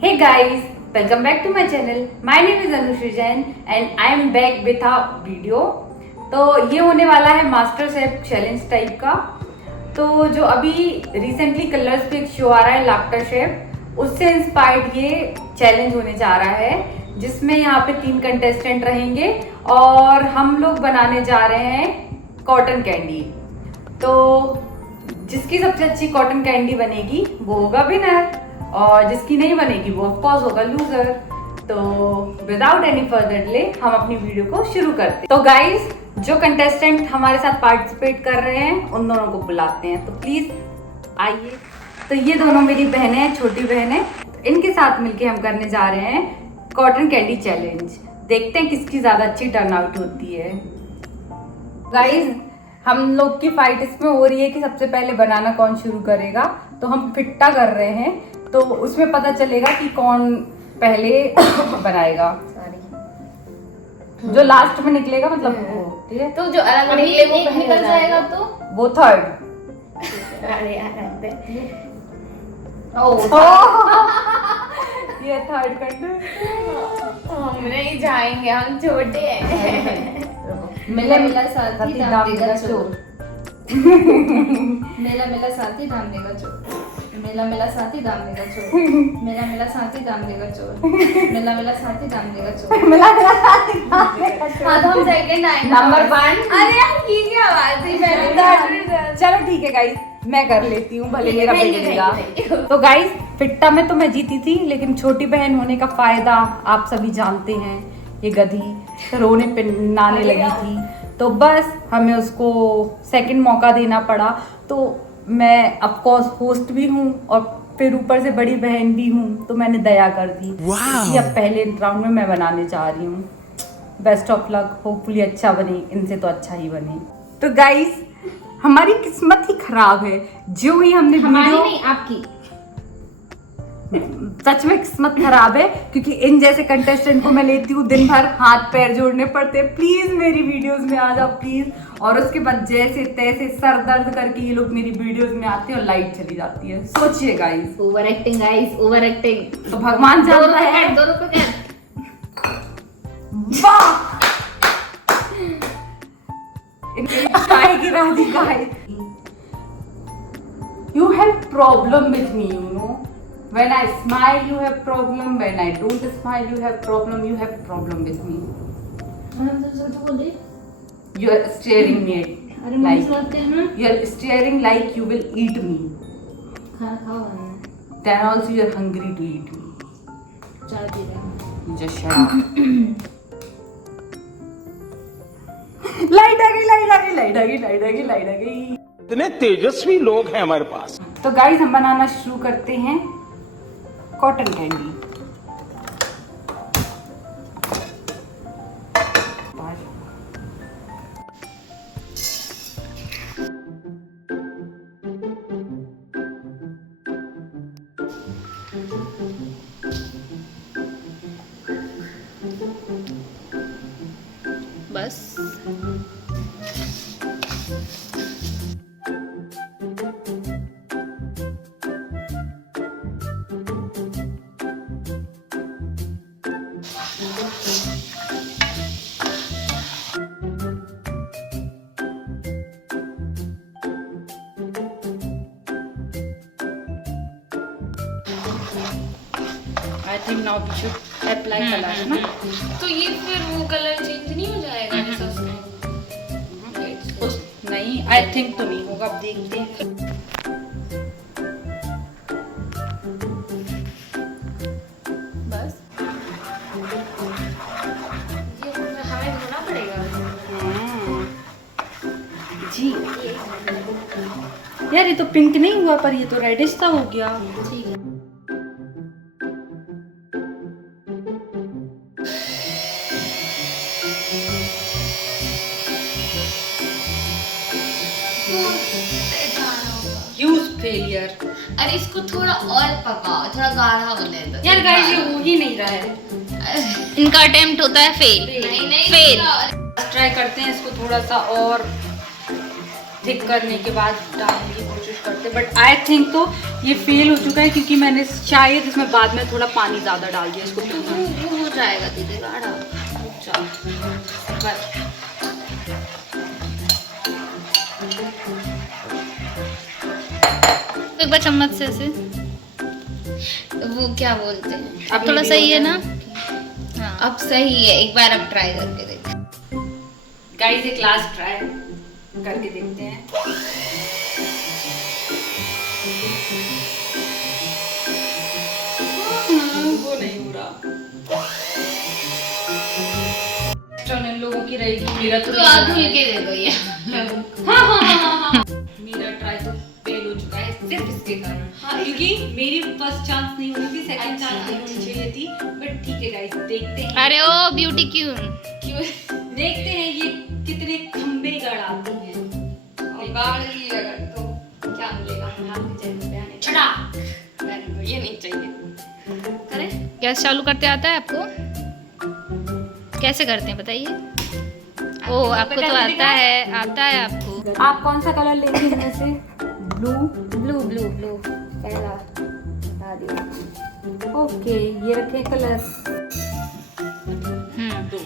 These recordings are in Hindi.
Hey guys, welcome back to my channel. My name is Anushri Jain and I am back with a video. तो ये होने वाला है मास्टर शेफ चैलेंज टाइप का। तो जो अभी रिसेंटली कलर्स पे एक शो आ रहा है लाफ्टर शेफ, उससे इंस्पायर्ड ये चैलेंज होने जा रहा है, जिसमें यहाँ पे 3 कंटेस्टेंट रहेंगे और हम लोग बनाने जा रहे हैं कॉटन कैंडी। तो जिसकी सबसे अच्छी कॉटन कैंडी बनेगी वो होगा विनर और जिसकी नहीं बनेगी वो ऑफ कोर्स होगा लूजर। तो विदाउट एनी फर्दर डिले हम अपनी वीडियो को शुरू करते हैं। तो गाइस, जो कंटेस्टेंट हमारे साथ पार्टिसिपेट कर रहे हैं उन दोनों को बुलाते हैं, तो प्लीज आइए। तो ये दोनों मेरी बहनें हैं, छोटी बहनें। तो इनके साथ मिलके हम करने जा रहे हैं कॉटन कैंडी चैलेंज। देखते हैं किसकी ज्यादा अच्छी टर्न आउट होती है। गाइस, हम लोग की फाइट इसमें हो रही है कि सबसे पहले बनाना कौन शुरू करेगा। तो हम फिट्टा कर रहे हैं, तो उसमें पता चलेगा कि कौन पहले बनाएगा। जो लास्ट में निकलेगा मतलब वो, ठीक है। तो जो अलग निकले वो पहले निकल जाएगा तो वो थर्ड। अरे यार ये थर्ड कर। हम नहीं जाएंगे, हम छोटे हैं। मिला मिला साथी दाम देगा चोर। मेला मेला साथी दाम देगा चोर। मेला मेला साथी दाम देगा चोर। मेला मेला साथी दाम देगा चोर। मेला मेला साथी दाम देगा चोर। मिला मिला साथी दाम देगा चोर। हाँ तो हम सेकंड आए नंबर 1। अरे यार ये क्या बात है, मैंने चलो ठीक है गाइस, मैं कर लेती हूँ, भले मेरा Thank you, बिगड़ेगा। thank you, thank you। तो गाइस, फिट्टा में तो मैं जीती थी, लेकिन छोटी बहन होने का फायदा आप सभी जानते हैं। ये गधी रोने पिनाने लगी थी, तो बस हमें उसको सेकंड मौका देना पड़ा। तो मैं ऑफ कोर्स होस्ट भी हूँ और फिर ऊपर से बड़ी बहन भी हूँ, तो मैंने दया कर दी कि अब पहले राउंड में मैं बनाने जा रही हूँ। बेस्ट ऑफ लक, होपफुली अच्छा बने, इनसे तो अच्छा ही बने। तो गाइस, हमारी किस्मत ही खराब है। जो ही हमने हमारी वीडियो, नहीं आपकी, सच में किस्मत खराब है, क्योंकि इन जैसे कंटेस्टेंट को मैं लेती हूँ दिन भर हाथ पैर जोड़ने पड़ते हैं। प्लीज मेरी वीडियोस में आ जाओ प्लीज। और उसके बाद जैसे तैसे सर दर्द करके ये लोग मेरी वीडियोस में आते हैं और लाइट चली जाती है। सोचिए guys, over acting guys, over acting. तो भगवान जानता है। 2 रुपए क्या? वाह, इनकी चाय गिरा दी guys. You have problem with me, you know. When I smile, you have problem. When I don't smile, you have problem. You have problem with me. You are staring me अरे like मुझे लगते हैं ना you are staring like you will eat me. खाना खाओ हमने Then also you are hungry to eat me. चाय पी रहे हैं। You just shut up. Light आ गई, लाइट आ गई, लाइट आ गई, लाइट आ गई, लाइट आ गई। इतने तेजस्वी लोग हैं हमारे पास। तो गाइस, हम बनाना शुरू करते हैं कॉटन कैंडी। बस I think now we should apply colour, है ना? तो ये फिर वो कलर चेंज नहीं हो जाएगा जैसा उसमें? नहीं, आई थिंक तो नहीं होगा, अब देखते हैं। बस ये हमें धोना पड़ेगा जी यार, ये तो पिंक नहीं हुआ, पर ये तो रेडिश सा हो गया। ठीक है। Huge failure. अरे इसको थोड़ा और पकाओ, थोड़ा गाढ़ा होने दो। यार गाइस, ये हो ही नहीं रहा है। इनका अटेम्प्ट होता है फेल। नहीं फेल। ट्राई करते हैं इसको थोड़ा सा और थिक करने के बाद डालने की कोशिश करते, बट आई थिंक तो ये फेल हो चुका है क्योंकि मैंने शायद इसमें बाद में थोड़ा पानी ज़्यादा डाल दिया इसको। वो हो जाएगा दीदी गाढ़ा। एक बार चम्मच से ऐसे, वो क्या बोलते हैं, अब थोड़ा सही है ना? हाँ। अब सही है, एक बार अब ट्राई करके देखो। गाइस एक लास्ट ट्राई करके देखते हैं। वो नहीं हो रहा। इन लोगों की रहेगी, मेरा तो तो धुल के दे दो ये। मेरा ट्राई तो फेल हो चुका है सिर्फ इसके कारण, क्योंकि मेरी फर्स्ट चांस नहीं हुई थी, सेकंड चांस नहीं होनी चाहिए थी, बट ठीक है गाइस देखते हैं। अरे ओ ब्यूटी क्यों देखते हैं ये कितने खंबे गड़ाती हैं। और गाड़ ली अगर तो क्या मिलेगा हमारे चैनल पे आने छड़ा, ये नहीं चाहिए। करें गैस चालू करते आता है आपको? कैसे करते हैं बताइए? ओ आपको तो आता है आपको। आप कौन सा कलर लेंगे इनमें से? ब्लू ब्लू ब्लू ब्लू पहला बता दिया। ओके ये रखे कलर। दो।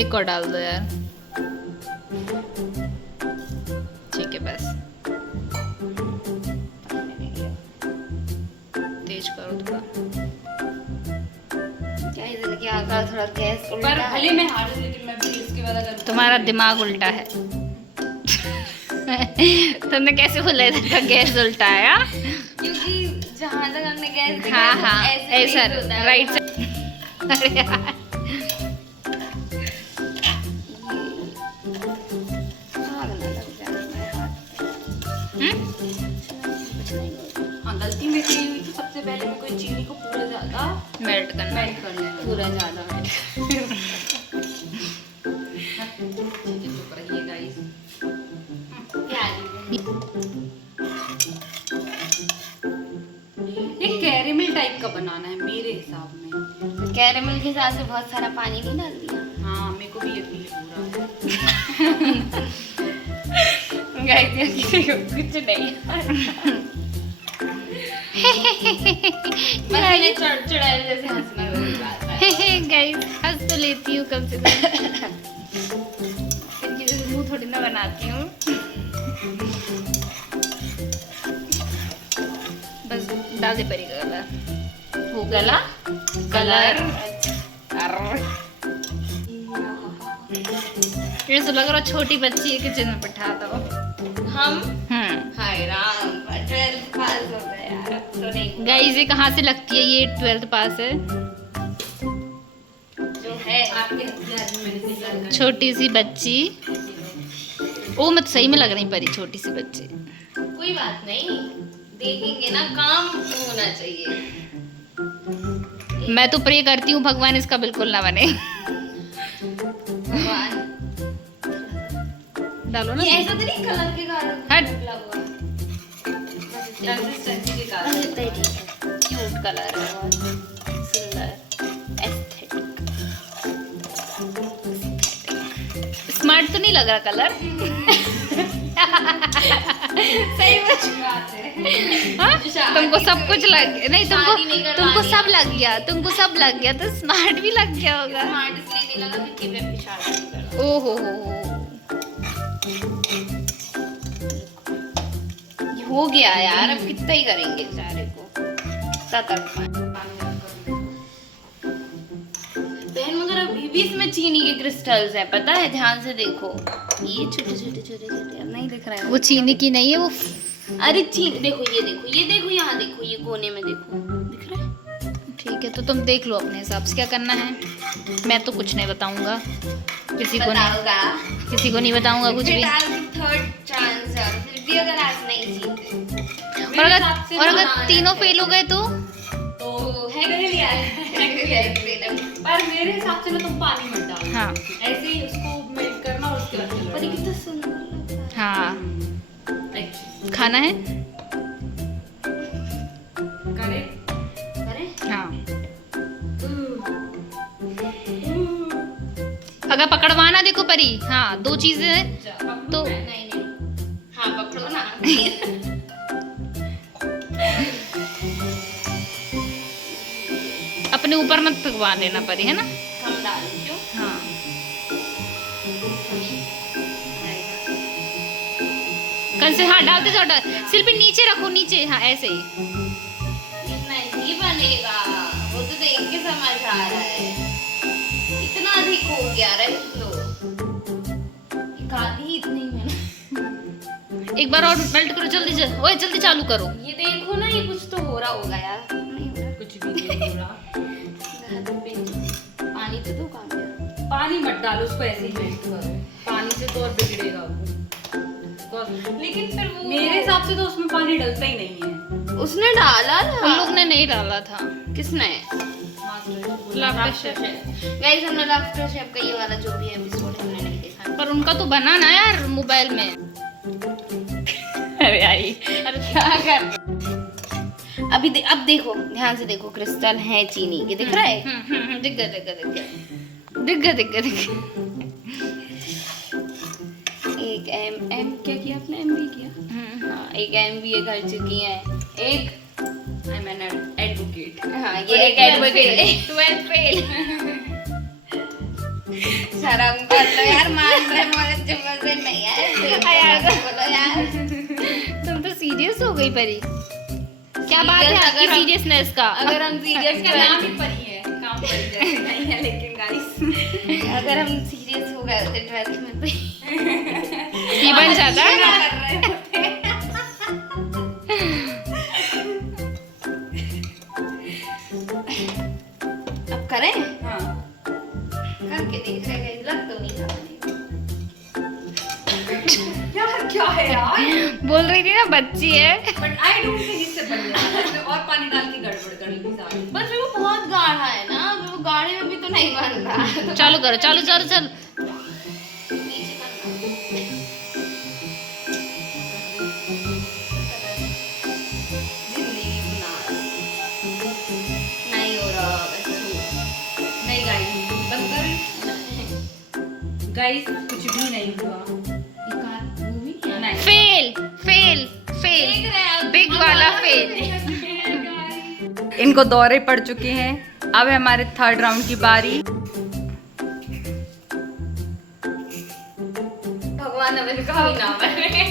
एक और डाल दो यार। ठीक है बस, तेज करो थोड़ा। थोड़ा गैस पर भले मैं हार रही लेकिन मैं भी इसके बाद अगर तुम्हारा दिमाग उल्टा है। तुमने कैसे बोला था गैस उल्टा है? हाँ? क्योंकि जहाँ तक हमने गैस देखा हाँ है, हाँ ऐसा नहीं होता है। राइट से। अरे यार हाँ गलती में की हुई थी। सबसे पहले मैं कोई चीनी को पूरा ज्यादा मेल्ट करना मेल्ट कर लेना, पूरा ज्यादा चुप रहिए गाइस। ये कैरेमल टाइप का बनाना है मेरे हिसाब में। कैरेमल के साथ से बहुत सारा पानी नहीं डाल दिया। हाँ मेरे को भी यकीन हो रहा है। कुछ नहीं मैंने चढ़ाई जैसे हंसना आता है। गाइस हंस तो लेती हूँ कम से कम। मुंह थोड़ी ना बनाती हूँ। बस डाल दे परी कलर। हो गला कलर ये तो लग रहा छोटी बच्ची है किचन में बैठा दो। हम हाय राम 12th पास हो गए यार, अब तो नहीं गाइस ये कहाँ से लगती है? ये 12th पास है। जो है आपके हथियार में मैंने सही लगा। छोटी सी बच्ची। ओ मैं तो सही में लग रही परी, छोटी सी बच्ची। कोई बात नहीं, देखेंगे ना, काम होना चाहिए। मैं तो प्रे करती हूँ भगवान इसका बिल्कुल ना बने। भगवान डालो ना। ये ऐसा तो नहीं कलर के कारण हट। निकला हुआ। कंसिस्टेंसी के कारण अरे ठीक है, क्यूट कलर है, बहुत सुंदर, एस्थेटिक। स्मार्ट तो नहीं लग रहा कलर। सही बात है। हाँ? तुमको सब कुछ लग नहीं, शादी नहीं तुमको करवानी सब है। लग गया, तुमको सब लग गया तो स्मार्ट भी लग गया होगा। स्मार्ट इसलिए नहीं लगा क्योंकि मैं अपनी शादी नहीं कर रहा। ओ हो। हो गया यार, अब कितना ही करेंगे बेचारे को। 7-8 बहन, मगर अभी भी इसमें चीनी के क्रिस्टल्स हैं, पता है? ध्यान से देखो, ये छोटे छोटे छोटे छोटे नहीं दिख रहा है। वो चीनी की नहीं है वो। अरे चीनी देखो, ये देखो, ये देखो, यहाँ देखो, ये कोने में देखो, दिख रहा है? ठीक है तो तुम देख लो अपने हिसाब से क्या करना है। मैं तो कुछ नहीं बताऊंगा किसी को, नहीं बताऊंगा कुछ भी। थर्ड चांस है, फिर भी अगर आज नहीं जीते और अगर तीनों फेल हो गए तो तो है पर मेरे हिसाब से ना तुम पानी मत डालो। हाँ ऐसे ही उसको मेल्ट करना और उसके बाद कलर कितना सुंदर लग रहा है। हाँ खाना है? करे अरे हाँ। अगर पकड़वाना देखो परी, हाँ 2 चीजें तो नहीं हाँ पकड़ो ना। अपने ऊपर मत पकवा देना परी, है ना? हम डाल क्यों? हाँ। कल से हाँ डालते जाओ, सिर्फ नीचे रखो, नीचे, हाँ ऐसे ही। नहीं बनेगा, वो तो देख के समझ आ रहा है। इतना अधिक हो गया रख लो। खाती इतनी मैंने। एक बार और मेल्ट करो, जल्दी जल्दी, ओए जल्दी चालू करो। ये देखो ना, ये कुछ तो हो रहा होगा यार। नहीं हो रहा। कुछ भी नहीं हो रहा। पानी तो दो काम है। पानी मत डालो उसको, ऐसे ही मेल्ट करो। पानी से तो और बिगड़ेगा वो। लेकिन फिर वो मेरे हिसाब से तो उसमें पानी डलता ही नहीं है। उसने डाला हम था। लोग ने नहीं डाला था। किसने? Laughter chef. गाइस हमने लाफ्टर शेफ का ये वाला जो भी एपिसोड हमने नहीं देखा। पर उनका तो बना ना यार मोबाइल में। अरे आई, अरे क्या कर। अब देखो ध्यान से देखो, क्रिस्टल है चीनी के, दिख रहा है? दिख गया दिख गया दिख गया दिख गया दिख गया दिख गया। एक एम क्या किया आपने? एम भी किया। हाँ एक एम भी कर चुकी है। एक आई एम एन एडवोकेट। हाँ ये एक एडवोकेट। 12 फेल। शर्म कर लो यार, मान रहे मुझे मजे नहीं आए। बोलो यार। तुम तो सीरियस हो गई परी। क्या बात है Serious, आपकी अगर हम- सीरियसनेस का? अगर हम सीरियस इसका नाम ही परी है, काम परी जैसे नहीं है, लेकिन गाइस अगर हम सीरियस हो गए होते 12th में तो ये बन जाता है ना। कर रहे होते। अब करें? हाँ करके देख रहे हैं, लग तो नहीं रहा। यार क्या है यार, बोल रही थी ना बच्ची है। बट आई डोंट थिंक इससे बन जाएगा। इसमें और पानी डाल के गड़बड़ कर ली सारी। बस वो बहुत गाढ़ा है ना, वो गाढ़े में भी तो नहीं बन रहा। तो चालू करो, चालू चालू चल। नीचे करना। जिंदगी गुनाह। नहीं हो रहा बच्चू। नहीं गाइस बंद कर। गाइस कुछ भी नहीं हुआ। नहीं फेल फेल फेल, बिग वाला फेल। इनको दौरे पड़ चुके हैं। अब है हमारे 3rd राउंड की बारी। भगवान अब कभी ना बने।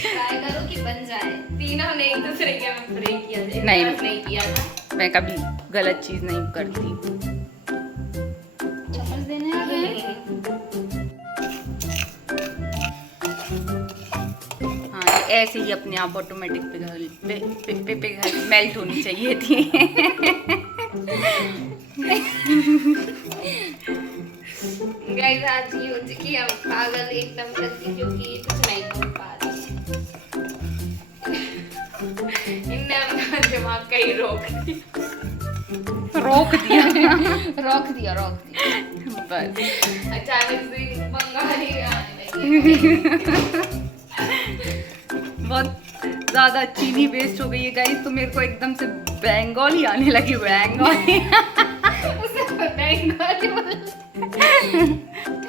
ट्राई करो कि बन जाए। तीनों ने एक दूसरे के ब्रेक किया था। नहीं। नहीं किया था। मैं कभी गलत चीज नहीं करती। चम्मच देने आ गए। हाँ ये ऐसे ही अपने आप ऑटोमेटिक पिघल मेल्ट होनी चाहिए थी। गाइस आज ये हो चुकी है पागल एकदम करती, क्योंकि ये कुछ नहीं बोल पा रही। इनने अपना दिमाग कहीं रोक दिया। रोक दिया। रोक दिया बस अचानक से बंगाली आने लगी। बहुत ज्यादा चीनी वेस्ट हो गई है गाइस, तो मेरे को एकदम से बंगाली आने लगी। बंगाली उसे बंगाली बोल।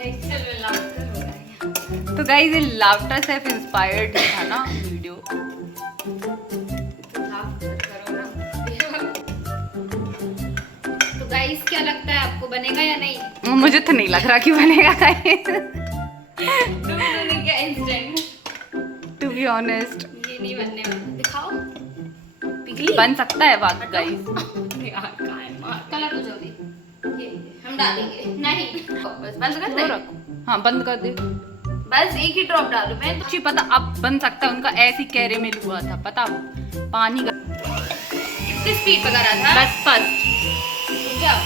एक्चुअल में लाफ्टर हो रहा है। तो गाइस ये लाफ्टर शेफ इंस्पायर्ड था ना वीडियो। लाफ्टर करो ना। तो गाइस क्या लगता है आपको, बनेगा या नहीं? मुझे तो नहीं लग रहा कि बनेगा गाइस, तुमने क्या इंस्टेंट? To be honest. ये नहीं बनने वाला, दिखाओ। बन सकता है बात गाइस। कलर तो जल्दी ये हम डालेंगे। नहीं बस बंद कर दे। हाँ बंद कर दे। बस एक ही ड्रॉप डालू मैं तो। मुझे पता अब बन सकता है, उनका ऐसी कैरेमेल हुआ था पता, पानी का कितनी स्पीड पकड़ा रहा था? बस फर्स्ट रुक जाओ।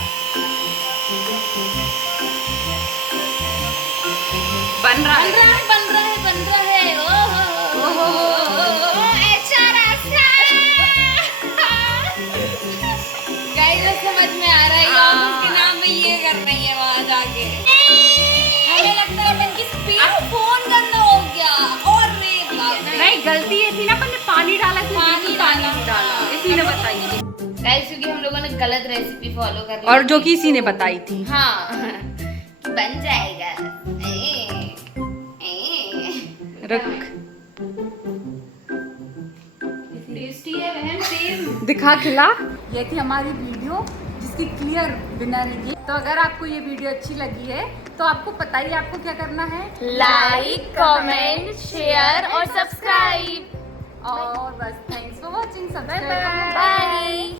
बन रहा है। बन रहा है। ओहो अच्छा रास्ता। गाइस समझ में आ रहा है, उसके नाम में ये कर रही है वहां जाके। हमें लगता है अपन की स्पीड फोन गंदा हो गया और रेत गलती ये थी ना, अपन ने पानी डाला कि पानी पानी डाला। नहीं डाला, इसी ने बताई थी। गाइस क्योंकि हम लोगों ने गलत रेसिपी फॉलो कर ली और जो कि इसी ने बताई थी। हाँ कि बन जाएगा। रुक, टेस्टी है बहन, सेम। दिखा खिला। ये थी हमारी वीडियो जिसकी क्लियर विनर है ये। तो अगर आपको ये वीडियो अच्छी लगी है तो आपको पता ही आपको क्या करना है, लाइक, कमेंट, शेयर और सब्सक्राइब। और बस, thanks for watching, subscribe, bye.